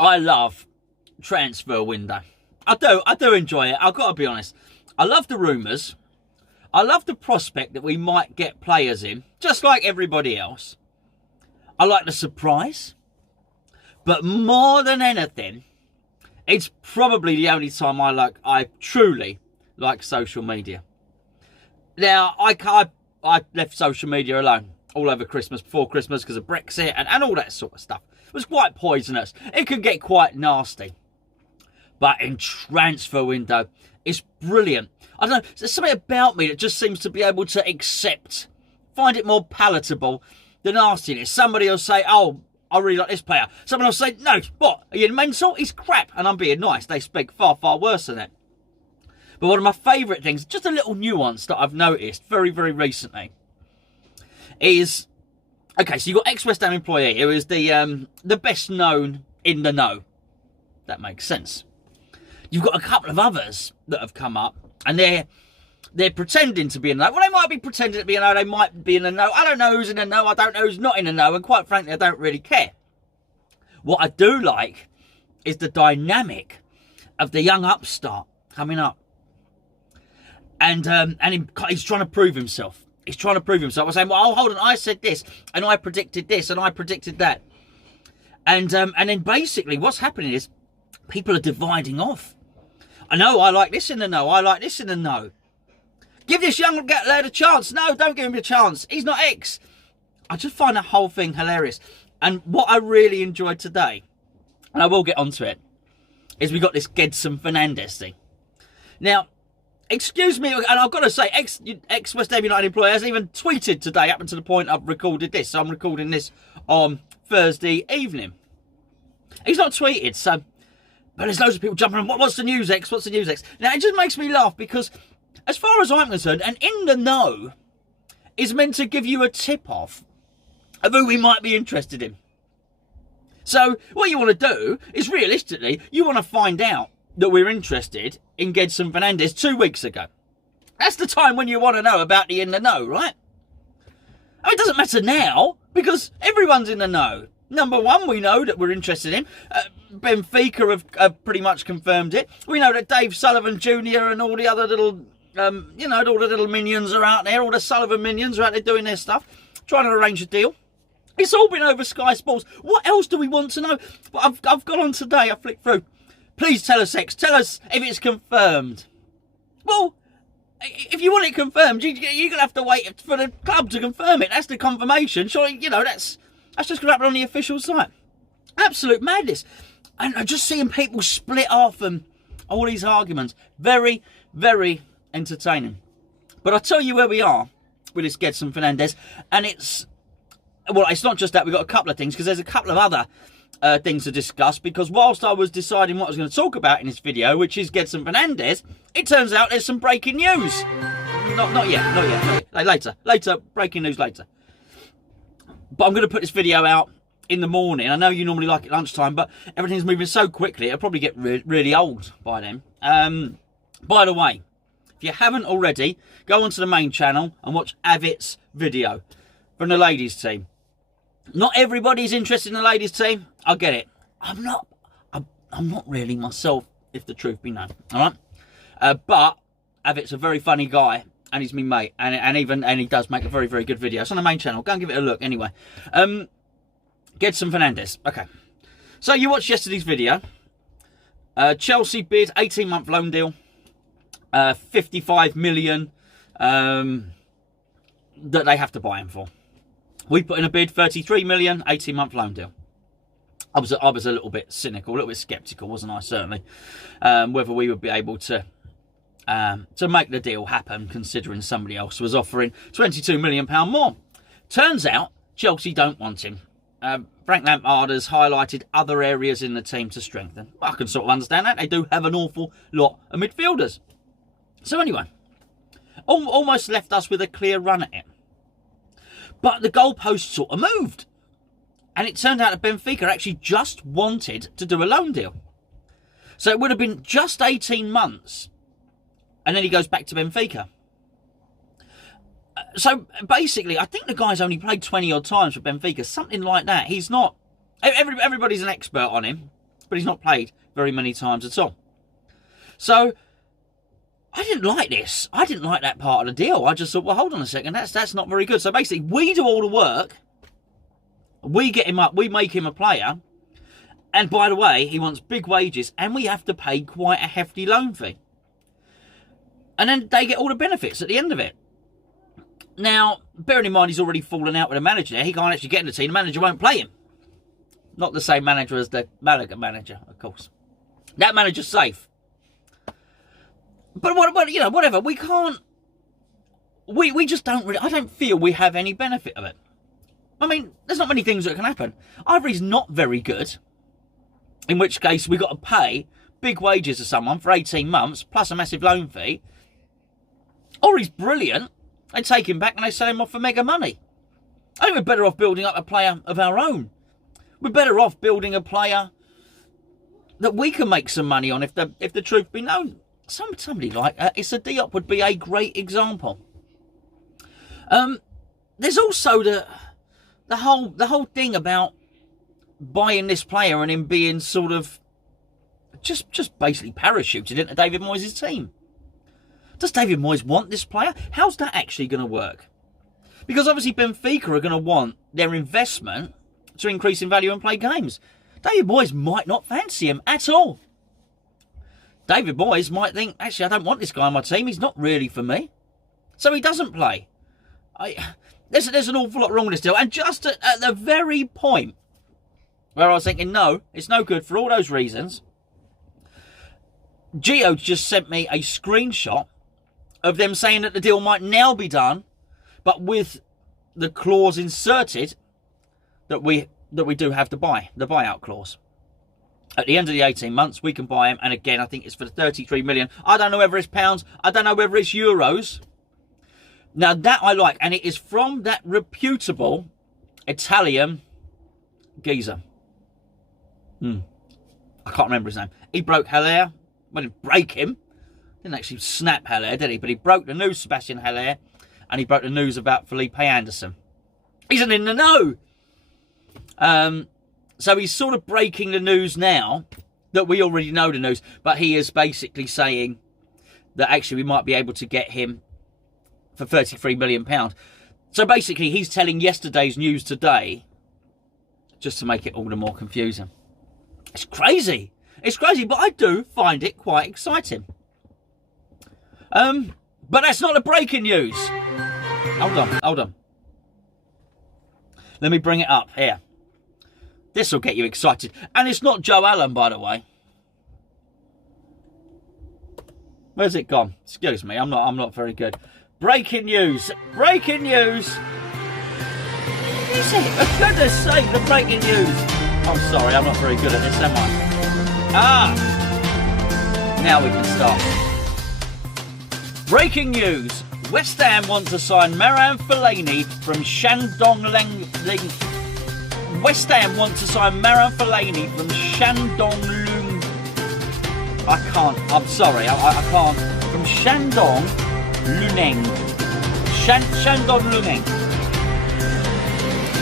I love transfer window. I do enjoy it. I've got to be honest. I love the rumours. I love the prospect that we might get players in, just like everybody else. I like the surprise. But more than anything, it's probably the only time I truly like social media. Now, I left social media alone all over Christmas, before Christmas, because of Brexit and all that sort of stuff. It was quite poisonous. It could get quite nasty. But in transfer window, it's brilliant. I don't know, there's something about me that just seems to be able to find it more palatable than nastiness. Somebody will say, oh, I really like this player. Someone will say, no, what? Are you mental? He's crap. And I'm being nice. They speak far, far worse than that. But one of my favourite things, just a little nuance that I've noticed very, very recently, is, okay, so you've got ex-West Ham employee who is the best known in the know. That makes sense. You've got a couple of others that have come up, and they're pretending to be in the know. Well, they might be pretending to be in the know. They might be in the know. I don't know who's in the know. I don't know who's not in the know. And quite frankly, I don't really care. What I do like is the dynamic of the young upstart coming up. And he's trying to prove himself. He's trying to prove himself. I'm saying, well, hold on, I said this, and I predicted this, and I predicted that. And then basically what's happening is people are dividing off. I know, I like this in the know. I like this in the know. Give this young lad a chance. No, don't give him a chance. He's not X. I just find the whole thing hilarious. And what I really enjoyed today, and I will get onto it, is we got this Gedson Fernandes thing. Now, excuse me, and I've got to say, ex-West Ham United employee hasn't even tweeted today up until the point I've recorded this. So I'm recording this on Thursday evening. He's not tweeted, so... But there's loads of people jumping on, what's the news, X? What's the news, X? Now, it just makes me laugh because, as far as I'm concerned, an in the know is meant to give you a tip-off of who we might be interested in. So, what you want to do is, realistically, you want to find out that we're interested in Gedson Fernandes 2 weeks ago. That's the time when you want to know about the in the know, right? I mean, it doesn't matter now, because everyone's in the know. Number one, we know that we're interested in. Benfica have pretty much confirmed it. We know that Dave Sullivan Jr. and all the other little, all the little minions are out there. All the Sullivan minions are out there doing their stuff, trying to arrange a deal. It's all been over Sky Sports. What else do we want to know? But I've gone on today, I flicked through. Please tell us, X. Tell us if it's confirmed. Well, if you want it confirmed, you're going to have to wait for the club to confirm it. That's the confirmation. Surely, that's just going to happen on the official site. Absolute madness. And just seeing people split off and all these arguments. Very, very entertaining. But I'll tell you where we are with this Gedson Fernandes. And it's not just that. We've got a couple of things, because there's a couple of other things to discuss. Because whilst I was deciding what I was going to talk about in this video, which is Gedson Fernandes, it turns out there's some breaking news. Not yet. Later. Breaking news later. But I'm going to put this video out in the morning. I know you normally like it lunchtime, but everything's moving so quickly, it'll probably get really old by then. By the way, if you haven't already, go onto the main channel and watch Avit's video from the ladies team. Not everybody's interested in the ladies team. I get it. I'm not really myself, if the truth be known. All right. But Avit's a very funny guy. And he's my mate, and he does make a very, very good video. It's on the main channel. Go and give it a look anyway. Gedson Fernandes. Okay. So you watched yesterday's video. Chelsea bid 18-month loan deal. 55 million that they have to buy him for. We put in a bid, 33 million, 18-month loan deal. I was a little bit cynical, a little bit sceptical, wasn't I, certainly, whether we would be able to make the deal happen, considering somebody else was offering £22 million more. Turns out, Chelsea don't want him. Frank Lampard has highlighted other areas in the team to strengthen. I can sort of understand that. They do have an awful lot of midfielders. So anyway, almost left us with a clear run at it. But the goalpost sort of moved. And it turned out that Benfica actually just wanted to do a loan deal. So it would have been just 18 months. And then he goes back to Benfica. So basically, I think the guy's only played 20 odd times for Benfica, something like that. He's not. Everybody's an expert on him. but he's not played very many times at all. So I didn't like this. I didn't like that part of the deal. I just thought, well, hold on a second, that's not very good. So basically, we do all the work, we get him up, we make him a player, and by the way, he wants big wages, and we have to pay quite a hefty loan fee. And then they get all the benefits at the end of it. Now, bearing in mind he's already fallen out with the manager there, he can't actually get in the team, the manager won't play him. Not the same manager as the Malaga manager, of course. That manager's safe. But whatever, we can't... We just don't really... I don't feel we have any benefit of it. I mean, there's not many things that can happen. Either he's not very good, in which case we've got to pay big wages to someone for 18 months, plus a massive loan fee, or he's brilliant, they take him back and they sell him off for mega money. I think we're better off building up a player of our own. We're better off building a player that we can make some money on if the truth be known. Somebody like Issa Diop would be a great example. There's also the whole thing about buying this player and him being sort of just basically parachuted into David Moyes' team. Does David Moyes want this player? How's that actually going to work? Because obviously Benfica are going to want their investment to increase in value and play games. David Moyes might not fancy him at all. David Moyes might think, actually, I don't want this guy on my team. He's not really for me. So he doesn't play. There's an awful lot wrong with this deal. And just at the very point where I was thinking, no, it's no good for all those reasons, Gio just sent me a screenshot of them saying that the deal might now be done, but with the clause inserted that we do have to buy, the buyout clause. At the end of the 18 months, we can buy him. And again, I think it's for the 33 million. I don't know whether it's pounds. I don't know whether it's euros. Now, that I like. And it is from that reputable Italian geezer. I can't remember his name. He broke Haller. Well, didn't break him. Didn't actually snap Haller, did he? But he broke the news, Sebastian Haller. And he broke the news about Felipe Anderson. He's in the know. So he's sort of breaking the news now that we already know the news. But he is basically saying that actually we might be able to get him for £33 million. So basically he's telling yesterday's news today just to make it all the more confusing. It's crazy. It's crazy, but I do find it quite exciting. But that's not the breaking news. Hold on. Let me bring it up here. This will get you excited. And it's not Joe Allen, by the way. Where's it gone? Excuse me, I'm not very good. Breaking news. Breaking news. Is it? For goodness sake, the breaking news. I'm sorry, I'm not very good at this, am I? Now we can start. Breaking news. West Ham want to sign Marouane Fellaini from Shandong West Ham want to sign Marouane Fellaini from Shandong Lung. I'm sorry, I can't. From Shandong Luneng. Shandong Luneng.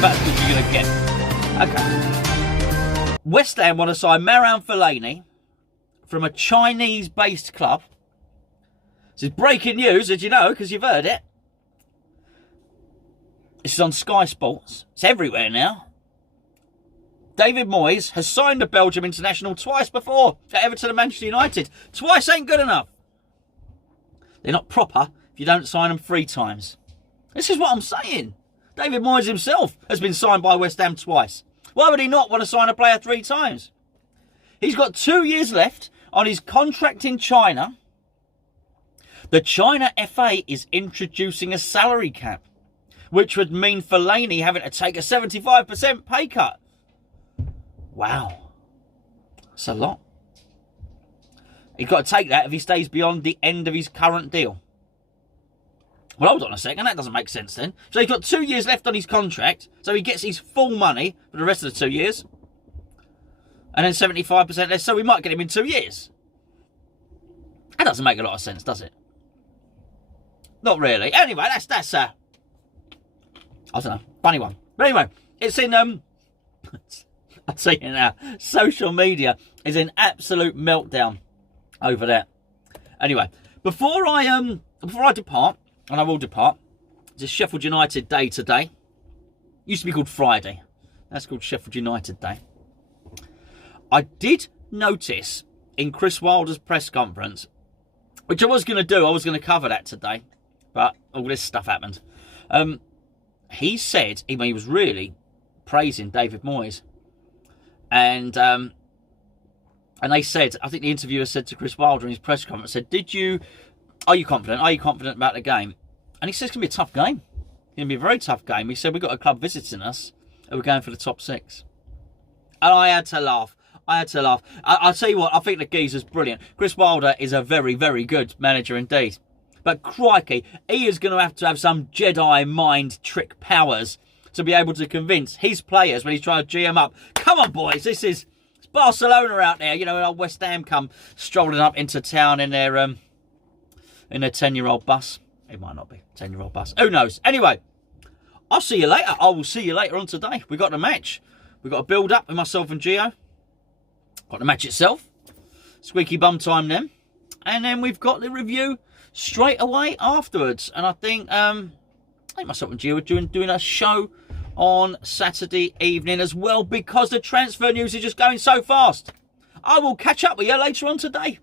That's what you're going to get. Okay. West Ham want to sign Marouane Fellaini from a Chinese-based club. This is breaking news, as you know, because you've heard it. This is on Sky Sports. It's everywhere now. David Moyes has signed the Belgium international twice before at Everton and Manchester United. Twice ain't good enough. They're not proper if you don't sign them 3 times. This is what I'm saying. David Moyes himself has been signed by West Ham twice. Why would he not want to sign a player 3 times? He's got 2 years left on his contract in China. The China FA is introducing a salary cap, which would mean Fellaini having to take a 75% pay cut. Wow. That's a lot. He's got to take that if he stays beyond the end of his current deal. Well, hold on a second. That doesn't make sense then. So he's got 2 years left on his contract. So he gets his full money for the rest of the 2 years. And then 75% less. So we might get him in 2 years. That doesn't make a lot of sense, does it? Not really. Anyway, that's I don't know. Funny one. But anyway, it's in I tell you now, social media is an absolute meltdown over that. Anyway, before I depart, and I will depart, it's a Sheffield United day today. Used to be called Friday. That's called Sheffield United Day. I did notice in Chris Wilder's press conference, which I was going to do, I was going to cover that today, but all this stuff happened. He said, he was really praising David Moyes. And they said, I think the interviewer said to Chris Wilder in his press conference, said, are you confident? Are you confident about the game? And he said, it's going to be a tough game. It's going to be a very tough game. He said, we've got a club visiting us, and we're going for the top 6. And I had to laugh. I'll tell you what, I think the geezer's brilliant. Chris Wilder is a very, very good manager indeed. But crikey, he is going to have some Jedi mind trick powers to be able to convince his players when he's trying to G them up. Come on, boys, it's Barcelona out there. You know, when West Ham come strolling up into town in their 10-year-old bus. It might not be a 10-year-old bus. Who knows? Anyway, I'll see you later. I will see you later on today. We got the match. We got a build up with myself and Gio. Got the match itself. Squeaky bum time then. And then we've got the review straight away afterwards. And I think myself and Gio are doing a show on Saturday evening as well, because the transfer news is just going so fast. I will catch up with you later on today.